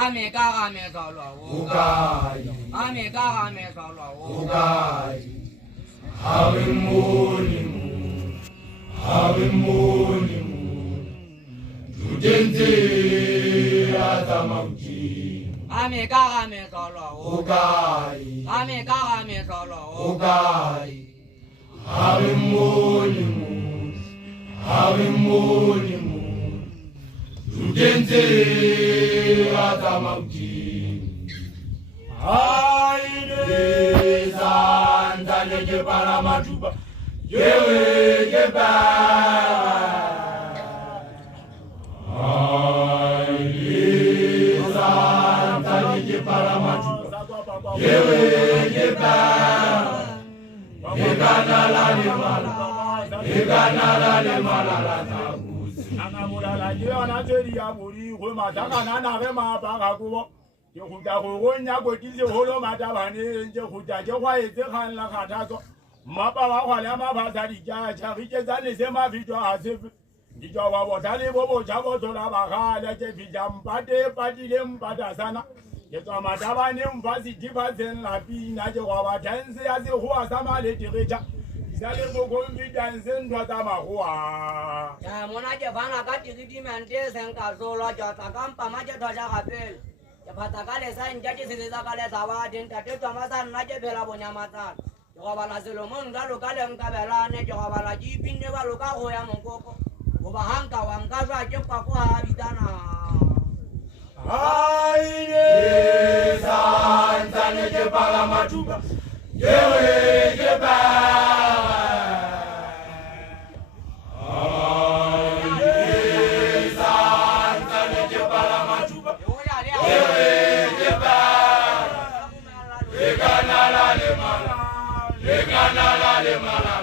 Ame kaka me solo ukai Ame kaka me solo ukai Ave moni Judenze atamauti Ame kaka me solo ukai Ame kaka me solo ukai Ave moni Judenze atamauti Aine sandane ke para matuba yewe ke ba Aine sandane ke para matuba yewe ke ba Egana la le mala la tabusi Anamura la jiona teri ya muri ko mataka na na re ma ba ga ko ke huta go gonya go tise holo mata bane je huta je kwa etse khan la khata so mapa wa khwala ma ba sa di ja cha ri ke sa ne se ma vi twa se di twa wa bo dale bo bo ja bo tola ba ga la je vi jam pate pati le mpata sana ke twa mata bane mvasi di ba zen la pi na je wa ba dance ya se ho asama le direja Sale bogo mbi dansen ndo tama huwa. Ya mona je bana ka tigiti mente sen ka solo ja ta kampa ma je doja ka pel. Ya pata ka le sa injaji se za ka le sawa din ta te to ma san na je bela bonya mata. Yo ba la selo mon ga lo ka le nka bela ne jo ba la ji pin ne ba lo ka ho ya mongoko. Go ba hanka wa nka swa je kwa ko ha bitana. Aine santane je para matuba yewe ke ba Egana la le mala